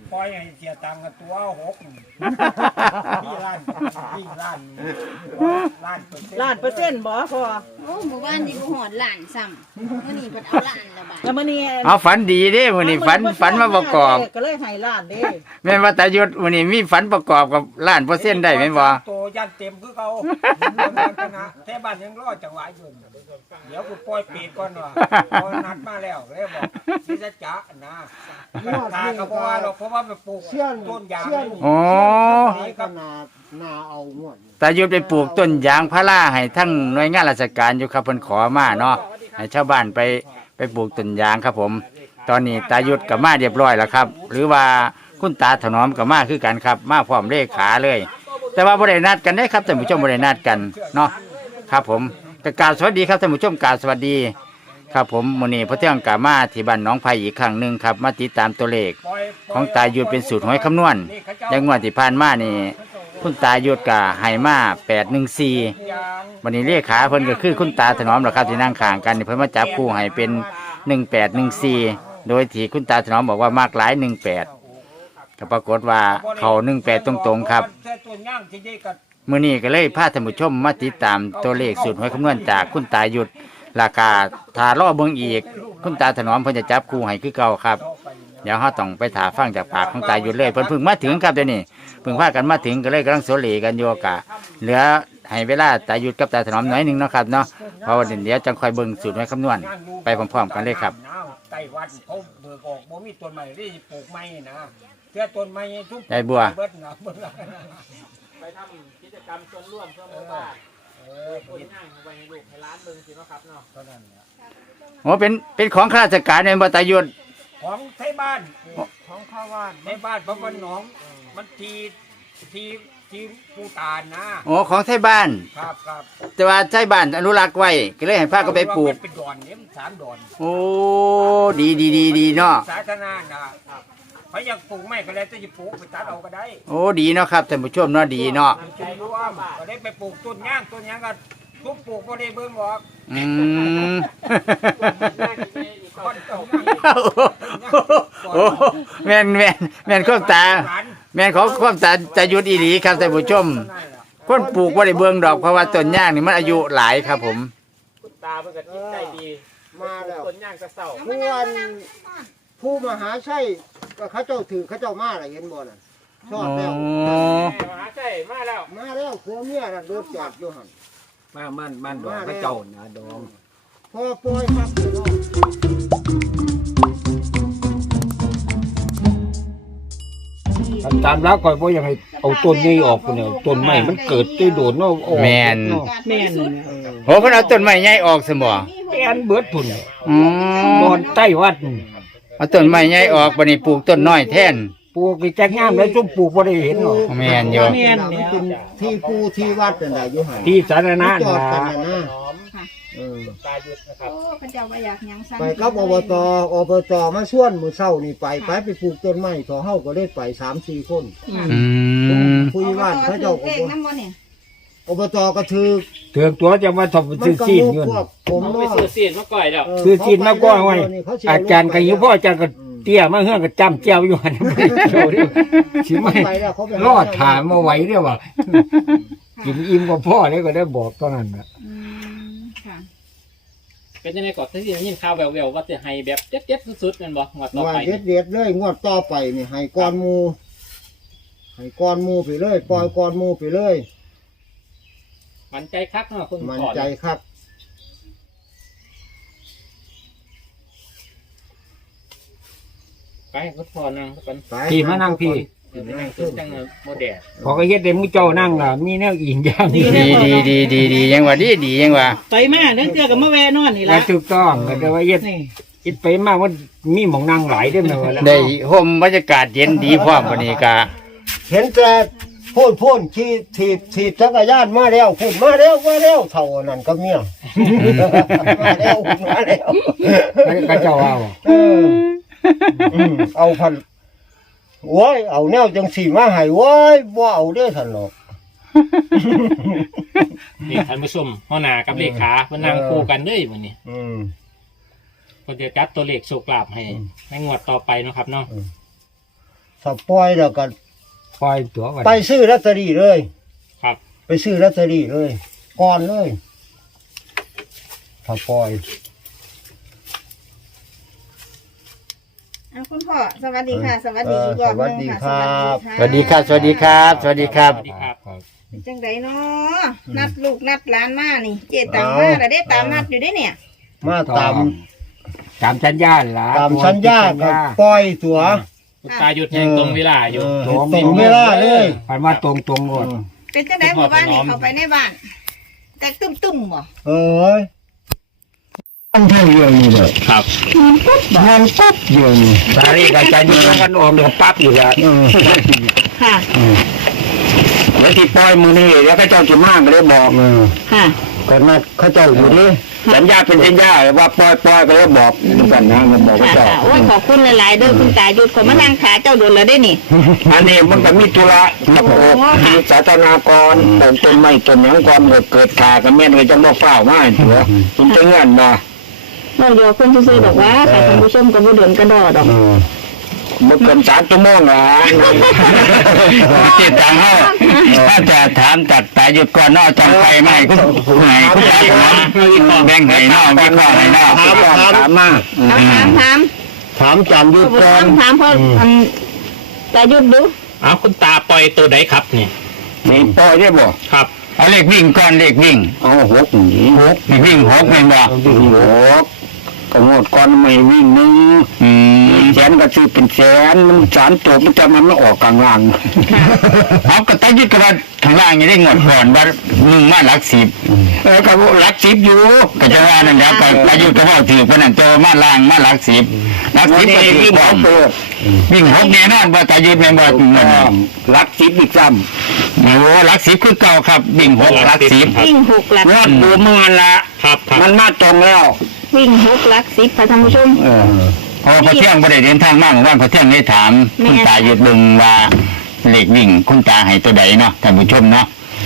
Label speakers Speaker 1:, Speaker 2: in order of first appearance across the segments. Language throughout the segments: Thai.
Speaker 1: ปล่อยให้เสียตังค์กับตัว6ที่ล้านที่ล้าน
Speaker 2: เปอร์เซ็นต์บ่พอ
Speaker 3: โอ้หมู่บ้านนี่บ่ฮอดล้านซ้ำมื้อนี้เพิ่นเอาล้านแล้วบัด
Speaker 2: แล้วมื้อนี้
Speaker 4: เอาฝันดีเด้มื้อนี้ฝันมาประกอบ
Speaker 2: ก็เลยให้ล้านเด้
Speaker 4: แม่นว่าตายุทธมื้อนี้มีฝันประกอบกับล้านเปอร์เซ็นต์ได้แม่นบ่
Speaker 1: โตยันเต็มคือเก่าแท้บ้านยังรอจังหวะอยู่เดี๋ยวกูปล่อยปีกก่อนว่ะพอนัดมาแล้วเลยบอกสิจะจะนะทาก็เพราะว่าเราเพราะว่าไปปลูกต้นยาง
Speaker 4: อ๋อ
Speaker 1: นาเอางวด
Speaker 4: ตายุทธไปปลูกต้นยางพาราให้ทั้งหน่วยงานราชการอยู่ครับเพิ่นขอมาเนาะให้ชาวบ้านไปปลูกต้นยางครับผมตอนนี้ตายุทธก็มาเรียบร้อยแล้วครับหรือว่าคุณตาถนอมก็มาคือกันครับมาพร้อมเลขาเลยแต่ว่าบ่ได้นัดกันได้ครับท่านผู้ชมบ่ได้นัดกันเนาะครับผมกราบสวัสดีครับท่านผู้ชมกราบสวัสดีครับผมมื้อนี้พระเที่ยงกามาที่บ้านหนองไผ่อีกครั้งหนึ่งครับมาติดตามตัวเลขของตายุทธเป็นสูตรหวยคำนวณอย่างงวดที่ผ่านมานี่คุณตายุทธก็ให้มา814วันนี้เลขาเพิ่นก็คือคุณตาถนอมล่ะครับที่นั่งข้างกันนี่เพิ่นมาจับคู่ให้เป็น1814โดยที่คุณตาถนอมบอกว่ามากหลาย18ก็ปรากฏว่าเขา18ตรงๆครับมื้อนี้ก็เลยพาท่านผู้ชมมาติดตามตัวเลขสูตรหวยคำนวณจากคุณตายุทธราคาถ้ารอเบิ่งอีกคุณตาถนอมเพิ่นจะจับคู่ให้คือเก่าครับเดี๋ยวเฮาต้องไปถาฟังจากปากของตายุทธเลยเพิ่นมาถึงครับเดี๋ยวนี้เพิ่งพากันมาถึงก็เลยกำลังโสเลกันอยู่กะเหลือให้เวลาตายุทธกับตาถนอมหน่อยนึงเนาะครับเนาะเพราะว่าเดี๋ยวจังค่อยเบิ่งสูตรหวยคำนวณไปพร้อมๆกันเลยครับ
Speaker 1: ไต้หวันเขาเบิกออกบ่มีต้นใหม่ที่ปลูกใหม่นะเพื่อต้นใหม่ทุก
Speaker 4: ได้บัว
Speaker 5: ไปทำกิจกรรมส่วนร่วมเพื่อหมู่บ้านคนนั่งไปให้ลูกให้ร้านเบิ่งสิเนาะครับเนาะ
Speaker 4: โอ้เป็นของข้าราชการในบ่ตายุทธ
Speaker 1: ของไทยบ้านของข้าบ้านในบ้านเพราะมันหนองมันทีปูตานนะ
Speaker 4: โอ้ของไทยบ้าน
Speaker 1: ครับ
Speaker 4: แต่ว่าไทยบ้านอนุรักษ์ไว้ก็เลยให้พาก็ไปปลูก
Speaker 1: เป็นดอนเนี่ยมัน3 ดอน
Speaker 4: โอ้ดีเนาะ
Speaker 1: สาธารณะนะพอยากปลูกไม่ก็แล้วจะปลูกไปตัดเอาก็ได้
Speaker 4: โอ้ดีเนาะครับท่านผู้ชมเนาะดีเนาะ
Speaker 1: ก็ได้ไปปลูกต้นย่างก็ทุกปลูกก็ได้เบิ่งออก
Speaker 4: แม่นของตาแม่นของความตาจะยุดอีหลีครับท่านผู้ชมคนปลูกบ่ได้เบิ่งดอกเพราะว่าต้นย่างนี่มันอายุหลายครับผม
Speaker 5: คุณตาเพิ่นก็จิตใจดี
Speaker 1: มาแล้ว
Speaker 5: ต้นย่างจะเศร้า
Speaker 1: ผู้มหาชัยก็เขาเจ้าถือเขาเจ้ามาอะไรเห็นบ่น่ะชอบแล้ว
Speaker 5: มหาชัยมาแล้ว
Speaker 1: ผัวเมียน่ะเดินจอดอยู่หั่นมันดอกพระเจ้านะดองพอปล่อยครับตามแล้วก่อนว่ายังไงเอาต้นนี้ออกเนี่ยต้นใหม่มันเกิดได้โดนเนาะ
Speaker 4: แม่นโหเพิ่นเอาต้นใหม่ใหญ่ออกซะบ่
Speaker 1: แม่นเบิดพุ่นนอนใต้วัด
Speaker 4: เอาต้นใหม่ใหญ่ออกบัดนี้ปลูกต้นน้อยแทน
Speaker 1: ปลูกแจกงามแล้วจุ่มปลูกบ่ได้เห็นหรอก
Speaker 4: แม่นอยู่
Speaker 1: แม่นเป็นที่ผู้ที่วัดนั่นน่ะอยู่หั่นที่สาธารณะจอดกันนะ
Speaker 5: ตายุทธนะครับ
Speaker 3: โอ้พระเจ้าว่าอยากหยัง
Speaker 1: ไปกับอบตมาส่วนมื้อเช้านี่ไปปลูกต้นไม้ขอเฮาก็ได้ไป 3-4 คนผู้บ้านพระเจ้าก็อบตก็ถือตัวจะมาทำซื้อซีนอยู่
Speaker 5: ผมไปซื้อซีนมาก่อยแล้ว
Speaker 1: ซื้อซีนมาก่อยไว้อาจารย์ก็อยู่พ่ออาจารย์ก็เตี้ยมาเฮือนก็จำแจ้วอยู่หั่นสิไม่รอดถามมาไหวเด้อว่ากินอิ่มกว่าพ่อเลยก็ได้บอกตอนนั้นน่ะ
Speaker 5: เป็นยังไงก่อนที่ได้ยินข่าวแววๆว่าจะให้แบบเด็ดๆสุดๆแม่นบ่งวดต่อไป
Speaker 1: เด็ดๆเลยงวดต่อไปนี่ให้ก้อนหมู่ไปเลยปล่อยก้อนหมู่ไปเลย
Speaker 5: มั่นใจคักเนาะคุณ
Speaker 1: มั่นใจคัก
Speaker 5: ไปพุทธพรนั่งกัน
Speaker 1: พี่มานั่งพี่
Speaker 5: จังโมเดล
Speaker 1: พอก็เฮ็ดได้มื้อเจ้านั่งล่ะมีแนวอิงอย่าง
Speaker 4: ดียังว่าดียังว่า
Speaker 2: ไปมาเนื่องจากกับมาแวนอนนี่ล่ะ
Speaker 1: ถูกต้องก็แต่ว่าเฮ็ดไปมาว่ามีหม่องนั่งหลายเด้อแม่ว่า
Speaker 4: ได้ห่มบรรยากาศเย็นดีพร้อมบัดนี้ก็
Speaker 1: เห็นแต่พ่นถีบจักรยานมาแล้วพุ่นมาแล้วเท่านั้นก็เมียมาแล้วก็เจ้าเอาพันโว้ยเอาแนวจังสีมาให้โว้ยบ่เอาเด้อท่านหรอก
Speaker 5: นี่ท่านผู้ชมหัวหน้ากับเลขาเพิ่นนั่งคู่กันเด้อมื้อนี้เพิ่นจะจัดตัวเลขโชคลาภให้ในงวดต่อไปเนาะครับเนาะ
Speaker 1: ถ้าปล่อยแล้วก็
Speaker 6: ปล่อยตัวก่อน
Speaker 1: ไปซื้อลอตเตอรี่เลย
Speaker 5: ครับ
Speaker 1: ไปซื้อลอตเตอรี่เลยก่อนเลยถ้าปล่อย
Speaker 3: คุณพ่อสวัสดีค่ะ สวัสดีอีกรอบหนึงค่ะ
Speaker 4: สวัสดีครับสวัสดีครับสวัสดีครับ
Speaker 5: สวัสดีครับ
Speaker 3: เป็นจังไดเนาะนัดลูกนัดหลานมานี่ เจตังมาแล้วได้ตามนัดอยู่ได้เนี่ย
Speaker 1: มาตาม
Speaker 6: ตามสัญญาณล่ะ
Speaker 1: ตามสัญญากับปล่อยตัว
Speaker 5: คุณตาหยุดแห่งตรงเวลาอยู่
Speaker 1: ตรงเวลาเลย
Speaker 6: มันว่าตรงหมด
Speaker 3: เป็นจังไดหมู่บ้านนี่เข้าไปในบ้าน แต่ตุ้มๆบ่
Speaker 1: เอ้ยมันเท่าเดียวนี่เลย
Speaker 5: ครับ
Speaker 1: มันปุ๊บเดียวนี่
Speaker 6: ตานี่กับจันทร์กันออกเดี๋ยวปั๊บอยู่แล้ว
Speaker 3: ค่ะ
Speaker 4: เดี๋ยวที่ปล่อยมือนี่แล้วก็เจ้าจุมากก็เลยบอก
Speaker 3: ค่ะ
Speaker 1: ก็นัดเขาเจ้าอยู่นี่
Speaker 4: สัญญาเป็นสัญญาว่าปล่อยก็เลยบอกเหมือนกันนะมันบอกว่า
Speaker 3: ค่ะ
Speaker 4: เจ้า
Speaker 3: ค่ะโอ้ยขอบคุณหลายๆเด้อคุณตาหยุดขอมานั่งขาเจ้าโดนแล้วได้นี่
Speaker 4: อันนี้มันก็มีธุระกับโอ้มีสาธารณากรต้นไม้ต้นหยังก่อนเกิดขากับแม่นเลยจะมาเฝ้ามาตัวคุณจะเงื่อนบ่
Speaker 3: เราเดียวคนซื่อๆบอกว่าค่ะท่านผู้ชมก็บ่เดินกระดอดอก
Speaker 4: เมื่อเกิน3 ชั่วโมงละเจ็ดตังเฮาถ้าจะถามตัดแต่หยุดก่อนนอกจังไปไหมคุณไหนคุณตาผมแบ่งให้นอกวิเคราะห์ให้นอกถามมา
Speaker 1: ถามจำยุดก่อน
Speaker 3: ถามเพราะตาหยุดดู
Speaker 5: เอาคุณตาปล่อยตัวไหนครับนี่
Speaker 4: นี่ปล่อยได้บ่
Speaker 5: ครับ
Speaker 4: เอาเลขวิ่งก่อนเลขวิ่งเอา6วิ่ง6แม่นบ่วิ่ง6ก็งดก่อนไม่วิ่งนึงแสนก็ซื้อเป็นแสนมัน3ตัวมันจะมันออกกลางล่างเอาก็ตั้งยึดกระดาษข้างล่างนี่ได้งดก่อนว่ามึงมาหลัก10ก็หลัก10อยู่ก็จะว่านั่นแหละก็อายุก็ว่าถือปานนั้นเจอมาล่างมาหลัก10หลัก10ก็วิ่งวิ่ง6แน่นอนบ่ตายึดแม่นบ่หลัก10อีกซ้ำโอ้หลัก10คือเก่าครับวิ่ง6หลัก10
Speaker 3: วิ่ง6หลัก
Speaker 4: งวดดูเมื่อละ
Speaker 5: ครับครับ
Speaker 4: มันมาตรงแล้ว
Speaker 3: วิ่ง6หลัก10ค่ะท่านผู้ชม
Speaker 4: พอเที่ยงประเด็นทางมากว่าพอเที่ยงได้ถามคุณตาหยุดบึงว่าเหล็กวิ่งคุณตาให้ตัวใดเนาะท่านผู้ชมเนาะ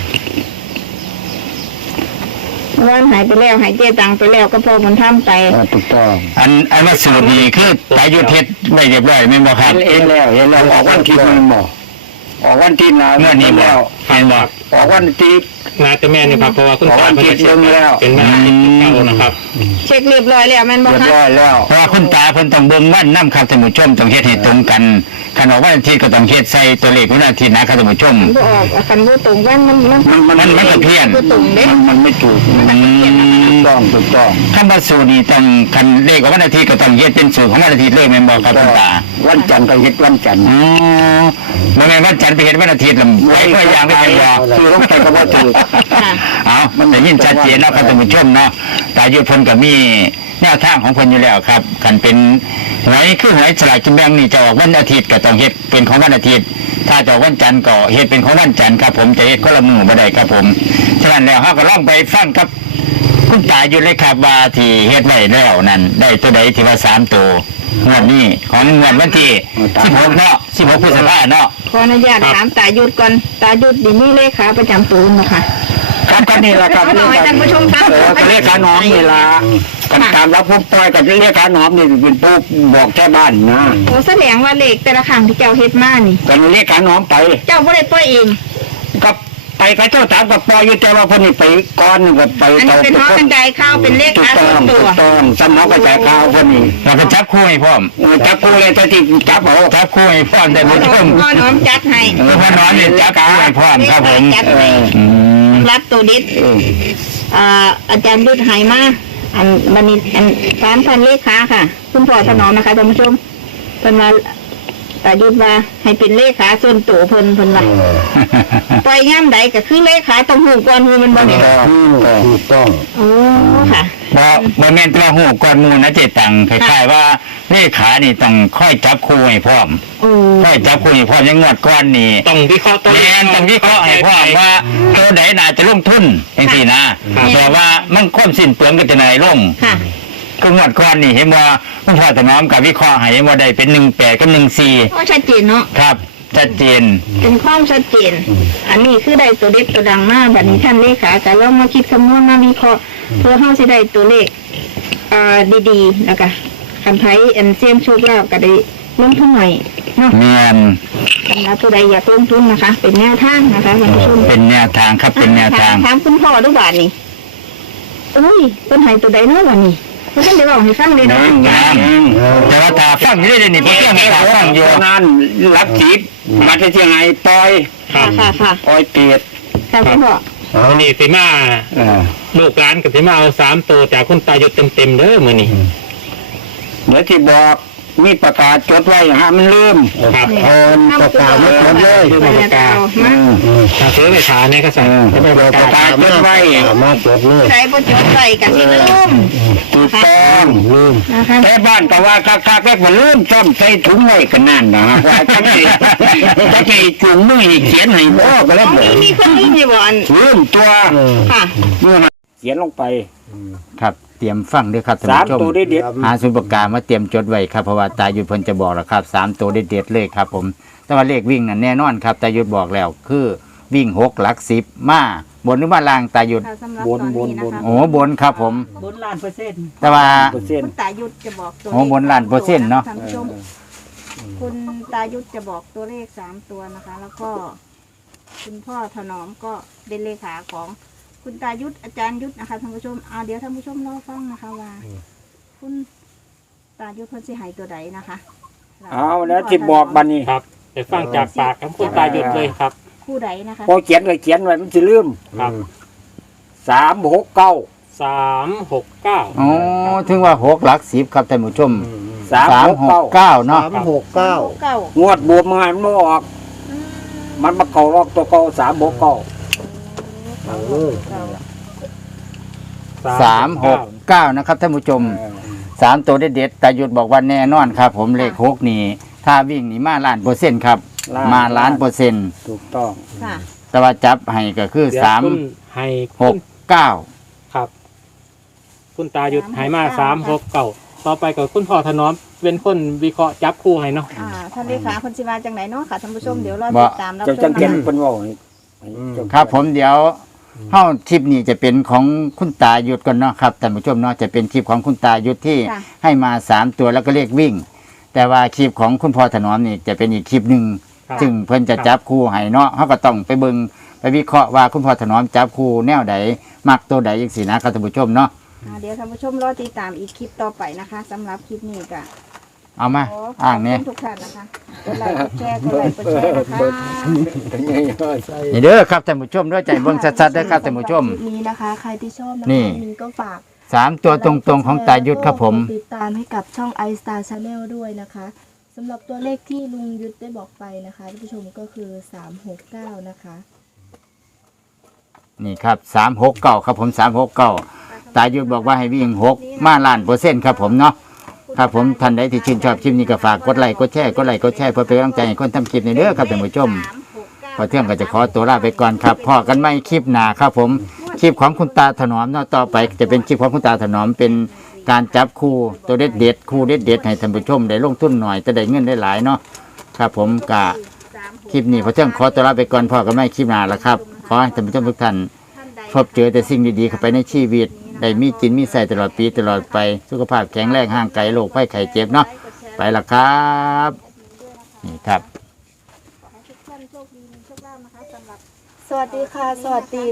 Speaker 3: วันหายไปแล้วหายเจตังไปแล้วก็พอมันทำไป
Speaker 4: ถูกต้องอันว่าสูตรนี้คือตาหยุดเฮ็ดไว้เรียบร้อยแม่นบ่ครับเห็นแล้วออกวันที่นึงบ่ออกวันที่นะเมื่อนี้แล้วเห็นบ่ออกวันที่
Speaker 5: น่าจะแม่นี่ครับเพราะว่าคุณตาเป็นแม่ที่เก่านะครับ
Speaker 3: เช็คเรียบร้อยแล้วมันบ่
Speaker 4: เรียบ
Speaker 3: คะ
Speaker 4: ร้อยแล้วเพราะว่าคุณตาเพิ่นต้องเบิ่งวันนำครับท่านผู้ชมต้องเฮ็ดให้ตรงกันคันออกวันอาทิตย์ก็ต้องเฮ็ดใส่ตัวเลขวันอาทิตย์นะครับท่านผู้ชม
Speaker 3: บ่ออกคันบ่ตรงวัน
Speaker 4: มันก็เพี้ยน
Speaker 3: บ่ตรงเด้
Speaker 4: มันไม่ถูกถูกต้องคำว่าสูตรนี่ต้องคันเลขของวันอาทิตย์ก็ต้องเฮ็ดเป็นสูตรของวันอาทิตย์เลยแม่นบ่ครับคุณตาวันจันทร์ก็เฮ็ดวันจันทร์บ่แม่นวันจันทร์ไปเฮ็ดวันอาทิตย์ลำไว้เพื่ออย่างไม่เป็นบ่คือต้องไปก็บ่ถูกเอามันได้ยินชัดเจนเนาะครับท่านผู้ชมเนาะตายุทธเพิ่นก็มีแนวทางของเพิ่นอยู่แล้วครับคันเป็นหวยคือหวยสลากกินแบ่งนี่จะออกวันอาทิตย์ก็ต้องเฮ็ดเป็นของวันอาทิตย์ถ้าจะออกวันจันทร์ก็เฮ็ดเป็นของวันจันทร์ครับผมจะเฮ็ดคนละมื้อบ่ได้ครับผมฉะนั้นแล้วเฮาก็ลองไปฟังกับคุณตาอยู่เลยครับว่าที่เฮ็ดไว้แล้วนั่นได้ตัวใดที่ว่า3ตัวงวดนี้ของงวดวันที่16เนาะ16พฤษภาคมเนาะ
Speaker 3: ขออนุญาตถามตาหยุดก่อนตาหยุดดิมีเลขาประจำตัวบ่คะ
Speaker 4: ครับก็นี่แหละครับ
Speaker 3: เอาให้ท่านผู้ชมครับ
Speaker 4: ก็เรียกขาหนอมนี่ละกันตามรับผู้ปล่อยก็เรียกขาหนอมนี่เป็นผู้บอกแค่บ้านนะ
Speaker 3: โอ้แสดงว่าเลขแต่ละครั้งที่เจ้าเฮ็ดมานี่
Speaker 4: ก็เรียกขาหนอมไป
Speaker 3: เจ้าบ่ได้ปล่อยเอง
Speaker 4: ก็ไปกับเจ้าตามกับปล่อยอยู่แต่ว่าพอนี่ไปก้อนก็ไป
Speaker 3: อันนี้เป็นฮอกระจายข้าวเป็นเลข
Speaker 4: ถูก
Speaker 3: ขา
Speaker 4: ต้
Speaker 3: ส่
Speaker 4: อ
Speaker 3: วน
Speaker 4: ง
Speaker 3: ตั
Speaker 4: ถู
Speaker 3: ว
Speaker 4: กต้องสมองกระจายข่าวพอนี่เราก็จับคู่ให้พร้อมจับคู่เลยจะที่จับเอาจับคู่ให้พร้อมได้ผู้ชม
Speaker 3: พ่อน้อมจัดให้
Speaker 4: พ่อน้อยเนี่ยจับคู่ให้พร้อมครับผม
Speaker 3: จัดให้รับตัวเด็ดอาจารย์ยุทธไหมาอันบันนี้อัน3,000เลขาค่ะ คุณพ่อถนอมนะคะท่านผู้ชมเพิ่นว่าตายุทธว่าให้เป็นเลขาส่วนตัวเพิ่นว่าปล่อยย่ำใดก็คือเลขาต้องหูก่อนหูมันบ่เนี่ย
Speaker 4: ถูกต้อง
Speaker 3: โอ้ค่ะ
Speaker 4: บ่แม่นตัวหูก่อนหมู่นะเจตังคล้ายๆว่าเลขานี่ต้องค่อยจับคู่ให้พร้อม
Speaker 3: โอ้
Speaker 4: ค่อยจับคู่ให้พร้อมยังงวดก่อนนี่
Speaker 5: ต้องวิเคราะห์ตัว
Speaker 4: แม่นต้องวิเคราะห์ให้พร้อมว่าตัวใดน่าจะลงทุนจังซี่นะแต่ว่ามันความสิ้นเปลืองก็จะไหนลง
Speaker 3: ค่ะ
Speaker 4: คืองวดก่อนนี่เห็นว่าคุณพ่อถนอมกับวิเคราะห์ให้ว่าได้เป็น18กับ14
Speaker 3: ก็ชัดเจนเนาะ
Speaker 4: ครับชัดเจน
Speaker 3: เป็นความชัดเจน อันนี้คือได้ตัวเด็ดตัวดังมากแบบนี้ท่านเลขาแต่เรามาคิดคำนวณมาวิเคราะห์เพื่อเฮาสิได้ตัวเลขดีๆแล้วก็คันไทยอันเสี่ยงโชคลาภก็ได้ลงทุนหน่อยเนาะ
Speaker 4: แม่น
Speaker 3: สำหรับผู้ใดอยากลงทุนนะคะ เป็นแนวทางนะคะท่านผู้ชม
Speaker 4: เป็นแนวทางครับเป็นแนวทาง
Speaker 3: ถามคุณพ่อดูบาทนี่อุ้ยเป็นไห้ตัวใดเนาะวันนี้เพิ่นได้บอกให้ฟังเลยเนาะ
Speaker 4: แต่ว่าตาฟังอยู่ได้นี่เพิ่นตาฟังอยู่
Speaker 6: งานรับจีบมาที่ยังไงปล่อย
Speaker 3: ค่ะค่ะ
Speaker 6: ปล่อยเปียด
Speaker 3: ค่ะคุณพ่อ
Speaker 5: มื้อนี้สิมาลูกหลานก็สิมาเอา3ตัวจากคุณตายุทธเต็มๆเด้อมื้อนี้
Speaker 6: เดี๋ยวที่บอกมีประกาศจดไว้ห้ามมันลืม
Speaker 5: ครับ
Speaker 6: ประกาศไม่หมดเลย
Speaker 3: ไปแล้วก็เอามา
Speaker 5: ถ้าซื้อไปทานเนี่ยก็ใส่
Speaker 6: ประกาศจดไว้มาจดเลย
Speaker 3: ใช้บ่จดใส่กันสิลืม
Speaker 6: ถูกต้องลืม
Speaker 3: นะคะ
Speaker 6: แต่บ้านก็ว่าคักๆแล้วก็ลืมซ่อมใส่ถุงไว้กันนั่นนะว่าจังสิจะไปจุ่มมือเขียนให้บ่ก็แล้ว
Speaker 3: เอา
Speaker 6: บ่
Speaker 3: มีคนลืมอยู่บ่อัน
Speaker 6: ลืมตัว
Speaker 3: ค่ะ
Speaker 6: เมื่อเขียนลงไป
Speaker 4: ครับเตรียมฟังด้วยครับท่าน
Speaker 6: สาม
Speaker 4: ผู้ชม
Speaker 6: ตัวเด็ด
Speaker 4: หาศูนย์ประกาศมาเตรียมจดไว้ครับเพราะว่าตายุทธเพิ่นจะบอกแล้วครับ3ตัวเด็ดๆเลยครับผมแต่ว่าเลขวิ่งนั่นแน่นอนครับตายุทธบอกแล้วคือวิ่ง6หลัก10มาบนหรือมาล่างตายุทธ
Speaker 3: ค่ะสำหรับตอนนี้นะคะ
Speaker 4: โอ้บนครับผม
Speaker 2: บนล้านเปอร์เซ็นต์
Speaker 4: แต่ว่า
Speaker 6: เปอร์เซ็น
Speaker 3: คุ
Speaker 6: ต์
Speaker 3: ณตายุทธจะบอกตัว
Speaker 4: โอ้บนล้านเปอร์เซ็นต์เนาะ
Speaker 3: ท่านผู้ชมคุณตายุทธจะบอกตัวเลข3ตัวนะคะ แล้วก็ คุณพ่อถนอมก็เป็นเลขาของคุณตายุทธอาจารย์ยุทธนะคะท่านผู้ชมเดี๋ยวท่านผู้ชมรอฟังนะคะว่า คุณตายุทธเพิ่นสิใหายตัวใดนะคะ
Speaker 6: เอาแล้วที่บอกบัดนี้
Speaker 5: ครับไปฟังจากปากของคุณตายุทธเลยครับ
Speaker 3: คู่ใดนะคะ
Speaker 6: พอเขียนก็เขียนไว้มันสิลืม
Speaker 5: ครับ
Speaker 6: 369
Speaker 5: 369
Speaker 4: โอ้ถึงว่า6หลัก10ครับท่านผู้ชม
Speaker 6: 369
Speaker 4: 369เนาะ
Speaker 1: 369
Speaker 3: เก้าง
Speaker 6: วดบวมมามันบ่ออก มันมาเข้ารอกตัวเก่า369
Speaker 1: เอาเลย
Speaker 4: 369นะครับท่านผู้ชม3ตัวเด็ดๆตายุทธบอกว่าแน่นอนครับ ผมเลข6นี่ถ้าวิ่งนี่มาล้านเปอร์เซ็นต์ครับมาล้านเปอร์เซ็นต์
Speaker 6: ถูกต้อง
Speaker 3: ค่ะ
Speaker 4: แต่ว่าจับให้ก็คือ
Speaker 5: เดี๋ยวคุณให้คุณ
Speaker 4: 369
Speaker 5: ครับ คุณตายุทธให้มา369ต่อไปกับคุณพ่อถนอมเป็นคนวิเคราะห์จับคู่ให้เนาะ
Speaker 3: ท่านเลขาเพิ่นสิว่าจังไหนเนาะค่ะท่านผู้ชมเดี๋ยวรอ
Speaker 4: บ่
Speaker 3: ติดตามรับ
Speaker 6: เจ้า
Speaker 3: ช
Speaker 6: จัง
Speaker 3: ม
Speaker 6: เขียน
Speaker 3: นะคะ
Speaker 6: เพิ่นเว้าให้
Speaker 4: ครับผมเดี๋ยวเฮ้าคลิปนี้จะเป็นของคุณตายุทธก่อนเนาะครับท่านผู้ชมเนาะจะเป็นคลิปของคุณตายุทธที่
Speaker 3: ค่ะ
Speaker 4: ให้มา3ตัวแล้วก็เลขวิ่ง แต่ว่าคลิปของคุณพ่อถนอมนี่จะเป็นอีกคลิปหนึ่ง
Speaker 5: ครับ
Speaker 4: ซึ่งเพิ่นจะจับคู่ให้เนาะเขาก็ต้องไปเบิ่งไปวิเคราะห์ว่าคุณพ่อถนอมจับคู่แนวใดมักตัวใดจังซี่นะครับท่านผู้ชมเนาะ
Speaker 3: เดี๋ยวท่านผู้ชมรอติดตามอีกคลิปต่อไปนะคะสำหรับคลิปนี้ก็
Speaker 4: เอามา
Speaker 3: ข
Speaker 4: อ่างเนี่ย
Speaker 3: ขบคุณทุกท่านนะคะกดไลค์กดแชร์กดไลค์กดแชร์นะคะ
Speaker 4: นี่เด้อครับท่านผู้ชมด้วยใจเบิ่งชัดๆเด้อครับท่านผู้ชม
Speaker 7: คลิปนี้นะคะ ใครที่ชอบนะ
Speaker 4: นี่
Speaker 7: คะมินก็ฝาก
Speaker 4: 3ตัวตรงๆของตายุทธครับผม
Speaker 7: ติดตามให้กับช่อง iStar Channel ด้วยนะคะสำหรับตัวเลขที่ลุงยุทธได้บอกไปนะคะท่านผู้ชมก็คือ 369 นะคะ
Speaker 4: นี่ครับ369ครับผม369ตายุทธบอกว่าให้วิ่ง6มาล้านเปอร์เซ็นต์ครับผมเนาะครับผมท่านใดที่ชื่นชอบคลิปนี้ก็ฝากกดไลค์กดแชร์เพื่อเป็นกำลังใจให้คนทำคลิปในเด้อครับท่านผู้ชมพอเที่ยงก็จะขอตัวลาไปก่อนครับพอกันไม่คลิปหน้าครับผมคลิปของคุณตาถนอมเนาะต่อไปจะเป็นคลิปของคุณตาถนอมเป็นการจับคู่ตัวเด็ดๆคู่เด็ดๆให้ท่านผู้ชมได้ลงทุนหน่อยจะได้เงินได้หลายเนาะครับผมกะคลิปนี้พอเที่ยงขอตัวลาไปก่อนพอกันไม่คลิปหน้าละครับขอให้ท่านผู้ชมทุกท่านพบเจอแต่สิ่งดีๆเข้าไปในชีวิตได้มีกินมีใส่ตลอดปีตลอดไปสุขภาพแข็งแรงห่างไกลโรคภัยไข้เจ็บเนาะไปละครับนี่ครับ
Speaker 7: สวัสดีค่ะ สวัสดี